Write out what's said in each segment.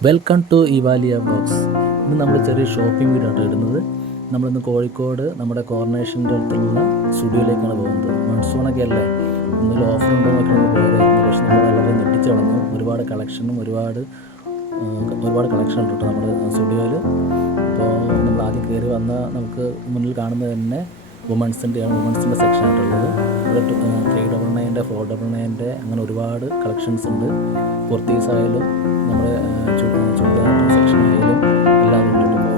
Welcome to Evalia box ഇന്ന് നമ്മൾ ചെറിയ ഷോപ്പിംഗ് വീഡിയോ ആണ് ഇടുന്നത് നമ്മളിന്ന് കോഴിക്കോട് നമ്മുടെ കോർണേഷന്റെ അടുത്തുള്ള സ്റ്റുഡിയോയിലേക്കാണ് പോകുന്നത്. മൺസൂണൊക്കെ അല്ലേ? ഒന്നിൽ ഓഫർ ഉണ്ടോ എന്നൊക്കെ പക്ഷെ നമ്മൾ വളരെ ഞെട്ടിച്ച് ഒരുപാട് കളക്ഷനും ഒരുപാട് ഒരുപാട് കളക്ഷൻ ഉണ്ട് കേട്ടോ നമ്മുടെ സ്റ്റുഡിയോയിൽ അപ്പോൾ നമ്മൾ ആദ്യം കയറി വന്ന നമുക്ക് മുന്നിൽ കാണുന്നത് തന്നെ വുമൺസിന്റെയാണ് വുമൺസിന്റെ സെക്ഷൻ ആയിട്ടുള്ളത് ഇവിടെ ത്രീ ഡബിൾ നയന്റെ ഫോർ ഡബിൾ നയന്റെ അങ്ങനെ ഒരുപാട് കളക്ഷൻസ് ഉണ്ട്. കുർത്തീസ് ആയാലും നമ്മുടെ ചുരിദാർ സെക്ഷൻ ആയാലും എല്ലാം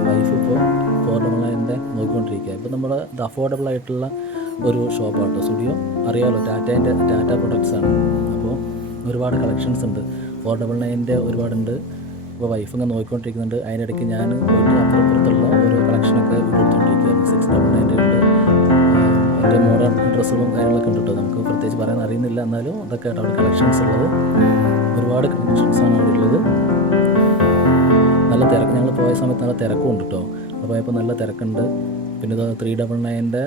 വൈഫ് ഇപ്പോൾ ഫോർ ഡബിൾ നയന്റെ നോക്കിക്കൊണ്ടിരിക്കുക. ഇപ്പോൾ നമ്മൾ ഇത് അഫോർഡബിൾ ആയിട്ടുള്ള ഒരു ഷോപ്പാട്ടോ സ്റ്റുഡിയോ അറിയാമല്ലോ ടാറ്റേന്റെ ടാറ്റ പ്രൊഡക്ട്സ് ആണ്. അപ്പോൾ ഒരുപാട് കളക്ഷൻസ് ഉണ്ട്. ഫോർ ഡബിൾ നയന്റെ ഒരുപാടുണ്ട്. ഇപ്പോൾ വൈഫ് ഇങ്ങനെ നോക്കിക്കൊണ്ടിരിക്കുന്നുണ്ട്. അതിനിടയ്ക്ക് ഞാൻ പോയിട്ട് അപ്പുറപ്പുറത്തുള്ള ഓരോ കളക്ഷനൊക്കെ കൊടുത്തുകൊണ്ടിരിക്കുകയായിരുന്നു സിക്സ് ഡബിൾ നയന്റെ ഉണ്ട്. മറ്റേ മോഡേൺ ഡ്രസ്സുകളും കാര്യങ്ങളൊക്കെ ഉണ്ട് കേട്ടോ. നമുക്ക് പ്രത്യേകിച്ച് പറയാൻ അറിയുന്നില്ല. എന്നാലും അതൊക്കെ ആയിട്ട് അവിടെ കളക്ഷൻസ് ഉള്ളത്. ഒരുപാട് കളക്ഷൻസാണ് അവിടെ ഉള്ളത്. നല്ല തിരക്ക്. ഞങ്ങൾ പോയ സമയത്ത് നല്ല തിരക്കും ഉണ്ട് കേട്ടോ. അപ്പോൾ പോയപ്പോൾ നല്ല തിരക്കുണ്ട്. പിന്നെ ഇത് ത്രീ ഡബിൾ നയന്റെ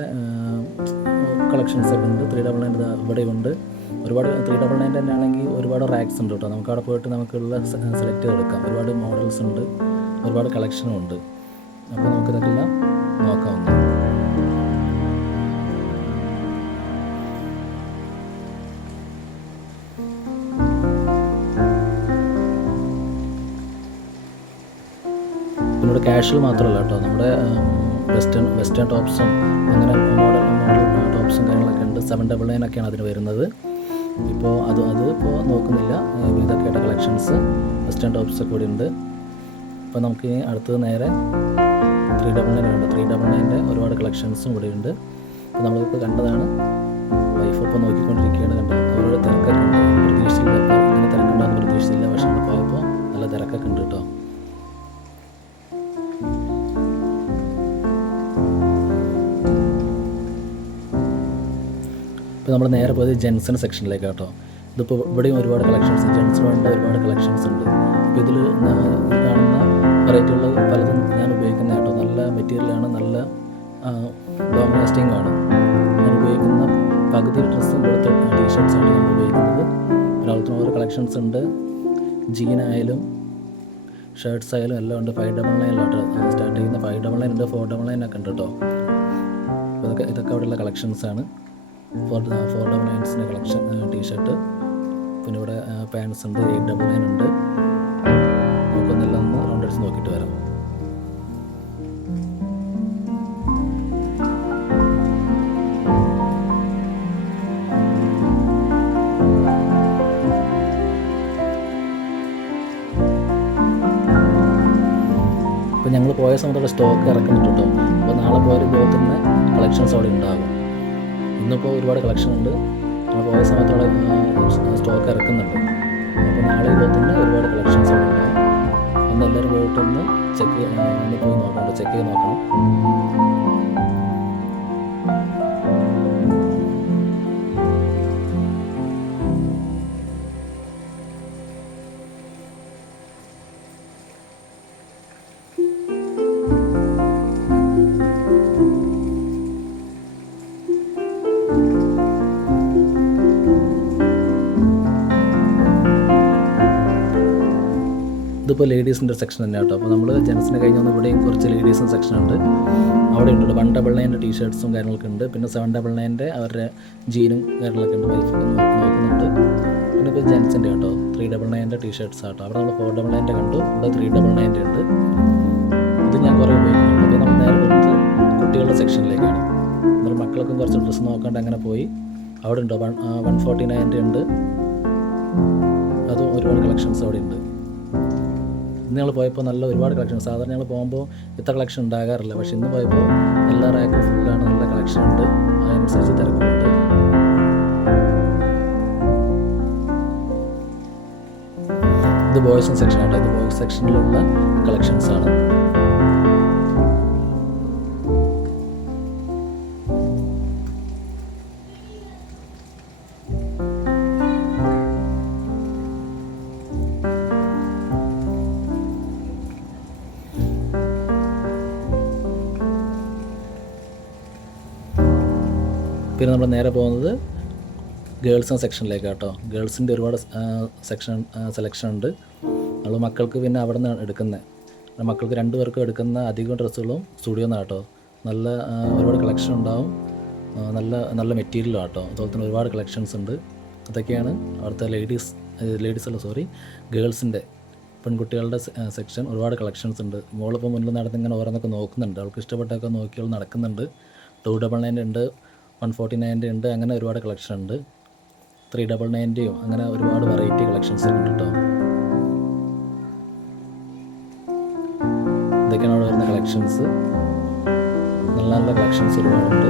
കളക്ഷൻസ് ഒക്കെ ഉണ്ട്. ത്രീ ഡബിൾ നയൻ ഇവിടെ ഉണ്ട്. ഒരുപാട് ത്രീ ഡബിൾ നയന്റെ തന്നെ ആണെങ്കിൽ ഒരുപാട് റാക്സ് ഉണ്ട് കേട്ടോ. നമുക്ക് അവിടെ പോയിട്ട് നമുക്കുള്ള സെലക്ട് ചെയ്തെടുക്കാം. ഒരുപാട് മോഡൽസ് ഉണ്ട്. ഒരുപാട് കളക്ഷനും ഉണ്ട്. അപ്പോൾ നമുക്കിതൊക്കെല്ലാം ഇവിടെ കാഷ്വൽ മാത്രമല്ല കേട്ടോ. നമ്മുടെ വെസ്റ്റേൺ വെസ്റ്റേൺ ടോപ്സും അങ്ങനെ മോഡൽ മോഡൽ ടോപ്സും കാര്യങ്ങളൊക്കെ ഉണ്ട്. സെവൻ ഡബിൾ നയൻ ഒക്കെയാണ് അതിന് വരുന്നത്. ഇപ്പോൾ അത് അത് ഇപ്പോൾ നോക്കുന്നില്ല. ഏഹ് ഇതൊക്കെ കളക്ഷൻസ് വെസ്റ്റേൺ ടോപ്സ് ഇവിടെ ഉണ്ട്. അപ്പോൾ നമുക്ക് അടുത്തത് നേരെ ത്രീ ഡബിൾ നയൻ ഉണ്ട് ത്രീ ഡബിൾ നയന്റെ ഒരുപാട് കളക്ഷൻസും ഇവിടെ ഉണ്ട്. അപ്പോൾ നമ്മളിപ്പോൾ കണ്ടതാണ്. വൈഫ് ഇപ്പോൾ നോക്കിക്കൊണ്ടിരിക്കുകയാണ് കണ്ടത്. അവരുടെ തിരക്കൊക്കെ നമ്മൾ നേരെ പോയത് ജെൻസൺ സെക്ഷനിലേക്ക് കേട്ടോ. ഇതിപ്പോൾ ഇവിടെയും ഒരുപാട് കളക്ഷൻസ് ജെൻസൺ വേണ്ട ഒരുപാട് കളക്ഷൻസ് ഉണ്ട്. അപ്പോൾ ഇതിൽ കാണുന്ന വെറൈറ്റികൾ പലതും ഞാൻ ഉപയോഗിക്കുന്ന കേട്ടോ. നല്ല മെറ്റീരിയലാണ് നല്ല ലോങ് ലാസ്റ്റിംഗ് ആണ്. ഞാൻ ഉപയോഗിക്കുന്ന പകുതി ഡ്രസ്സും കൊടുത്ത ടീഷർട്ട്സാണ് ഞാൻ ഉപയോഗിക്കുന്നത്. ഒരാൾക്കും ഓരോ കളക്ഷൻസ് ഉണ്ട്. ജീനായാലും ഷർട്ട്സ് ആയാലും എല്ലാം ഉണ്ട്. ഫൈവ് ഡബിൾ നയനിലോട്ട് സ്റ്റാർട്ട് ചെയ്യുന്ന ഫൈവ് ഡബിൾ നയൻ ഉണ്ട് ഫോർ ഡബിൾ നയൻ ഒക്കെ ഉണ്ട് കേട്ടോ. ഇതൊക്കെ ഇതൊക്കെ അവിടെയുള്ള കളക്ഷൻസാണ് ഫോർ ഫോർ ഡബിൾ നയൻസിന്റെ കളക്ഷൻ ടീഷർട്ട് പിന്നെ ഇവിടെ പാൻസ് ഉണ്ട് എയ്റ്റ് ഡബിൾ നയൻ ഉണ്ട്. നമുക്കൊന്നെല്ലാം ഒന്ന് റൗണ്ട് അടിച്ച് നോക്കിയിട്ട് വരാം. ഞങ്ങൾ പോയ സമയത്തുള്ള സ്റ്റോക്ക് ഇറക്കുന്നുണ്ട് കേട്ടോ. അപ്പോൾ നാളെ പോയൊരു ബ്ലോക്കിൽ നിന്ന് കളക്ഷൻസ് അവിടെ ഉണ്ടാകും ഇന്നിപ്പോൾ ഒരുപാട് കളക്ഷൻ ഉണ്ട്. നമ്മൾ പോയ സമയത്ത് അവിടെ സ്റ്റോക്ക് ഇറക്കുന്നുണ്ട്. അപ്പോൾ നാളെ ഇതുപോലെ ഒരുപാട് കളക്ഷൻസ് ഉണ്ട് അന്ന് എല്ലാവരും പോയിട്ടൊന്ന് ചെക്ക് ചെയ്യാൻ പോയി നോക്കണം. ചെക്ക് ചെയ്ത് നോക്കണം. ഇതിപ്പോൾ ലേഡീസിന്റെ സെക്ഷൻ തന്നെ കേട്ടോ. അപ്പോൾ നമ്മൾ ജെൻസിന് കഴിഞ്ഞ് വന്ന് ഇവിടെയും കുറച്ച് ലേഡീസും സെക്ഷൻ ഉണ്ട്. അവിടെ ഉണ്ട് വൺ ഡബിൾ നയന്റെ ടീഷർട്ട്സും കാര്യങ്ങളൊക്കെ ഉണ്ട്. പിന്നെ സെവൻ ഡബിൾ നയന്റെ അവരുടെ ജീനും കാര്യങ്ങളൊക്കെ ഉണ്ട്. വൈഫ് നോക്കുന്നുണ്ട്. പിന്നെ ഇപ്പോൾ ജെൻസിന്റെ കേട്ടോ ത്രീ ഡബിൾ നയന്റെ ടീഷർട്ട്സ് കേട്ടോ. അവിടെ നമ്മൾ ഫോർ ഡബിൾ നയന്റെ കണ്ടു. ഇവിടെ ത്രീ ഡബിൾ നയന്റെ ഉണ്ട്. ഇത് ഞാൻ കുറേ ഉപയോഗിക്കുന്നുണ്ട്. അപ്പോൾ നമ്മൾ നേരെ വരുന്നത് കുട്ടികളുടെ സെക്ഷനിലേക്കാണ് നമ്മൾ മക്കൾക്കും കുറച്ച് ഡ്രസ്സ് നോക്കാണ്ട് അങ്ങനെ പോയി. അവിടെ ഉണ്ടോ? വൺ വൺ ഫോർട്ടി നയന്റെ ഉണ്ട്. അതും ഒരുപാട് കളക്ഷൻസ് അവിടെ ഉണ്ട്. ഇന്ന് ഞങ്ങൾ പോയപ്പോൾ നല്ല ഒരുപാട് കളക്ഷൻ സാധാരണ ഞങ്ങൾ പോകുമ്പോൾ ഇത്ര കളക്ഷൻ ഉണ്ടാകാറില്ല. പക്ഷെ ഇന്ന് പോയപ്പോൾ എല്ലാ റാക്കും ഫുള്ളാണ് നല്ല കളക്ഷൻ ഉണ്ട്. അതിനനുസരിച്ച് തിരക്കുണ്ട് ഇത് ബോയ്സും സെക്ഷൻ ആട്ടോ. ഇത് ബോയ്സ് സെക്ഷനിലുള്ള കളക്ഷൻസ് പിന്നെ നമ്മൾ നേരെ പോകുന്നത് ഗേൾസിന്റെ സെക്ഷനിലേക്ക് കേട്ടോ ഗേൾസിന്റെ ഒരുപാട് സെക്ഷൻ സെലക്ഷൻ ഉണ്ട്. നമ്മൾ മക്കൾക്ക് പിന്നെ അവിടെ നിന്ന് എടുക്കുന്നത് മക്കൾക്ക് രണ്ട് പേർക്കും എടുക്കുന്ന അധികം ഡ്രസ്സുകളും സ്റ്റുഡിയോ നിന്നാണ് കേട്ടോ നല്ല ഒരുപാട് കളക്ഷൻ ഉണ്ടാവും. നല്ല നല്ല മെറ്റീരിയലും കേട്ടോ അതുപോലെ തന്നെ ഒരുപാട് കളക്ഷൻസ് ഉണ്ട്. അതൊക്കെയാണ് അവിടുത്തെ ലേഡീസ് ലേഡീസ് അല്ല സോറി ഗേൾസിന്റെ പെൺകുട്ടികളുടെ സെക്ഷൻ ഒരുപാട് കളക്ഷൻസ് ഉണ്ട്. മോളിപ്പോൾ മുന്നിൽ നടന്ന് ഇങ്ങനെ ഓരോന്നൊക്കെ നോക്കുന്നുണ്ട്. അവൾക്ക് ഇഷ്ടപ്പെട്ടൊക്കെ നോക്കിയവൾ നടക്കുന്നുണ്ട്. ടു ഡബിൾ നയന്റെ ഉണ്ട്. വൺ ഫോർട്ടി നയന്റെ ഉണ്ട്. അങ്ങനെ ഒരുപാട് കളക്ഷൻ ഉണ്ട്. ത്രീ ഡബിൾ നയന്റെയും അങ്ങനെ ഒരുപാട് വെറൈറ്റി കളക്ഷൻസ് ഉണ്ട് കേട്ടോ ഇതൊക്കെയാണ് അവിടെ വരുന്ന കളക്ഷൻസ് നല്ല നല്ല കളക്ഷൻസ് ഒരുപാടുണ്ട്.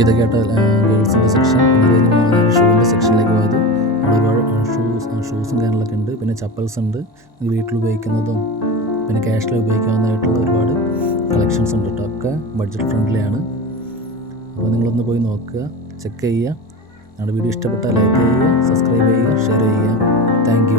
ഇതൊക്കെ ആയിട്ട് ഗേൾസിന്റെ സെക്ഷൻ പിന്നെ ഷൂവിന്റെ സെക്ഷനിലേക്ക് പോയത്. അവിടെ ഒരുപാട് ഷൂസ് ഷൂസും കാര്യങ്ങളൊക്കെ ഉണ്ട്. പിന്നെ ചപ്പൽസ് ഉണ്ട്. വീട്ടിൽ ഉപയോഗിക്കുന്നതും പിന്നെ ക്യാഷിൽ ഉപയോഗിക്കാവുന്നതായിട്ടുള്ള ഒരുപാട് കളക്ഷൻസ് ഉണ്ട് കേട്ടോ ഒക്കെ ബഡ്ജറ്റ് ഫ്രണ്ട്ലിയാണ് അപ്പോൾ നിങ്ങളൊന്ന് പോയി നോക്കുക ചെക്ക് ചെയ്യുക. ഞങ്ങളുടെ വീഡിയോ ഇഷ്ടപ്പെട്ടാൽ ലൈക്ക് ചെയ്യുക സബ്സ്ക്രൈബ് ചെയ്യുക ഷെയർ ചെയ്യുക. താങ്ക്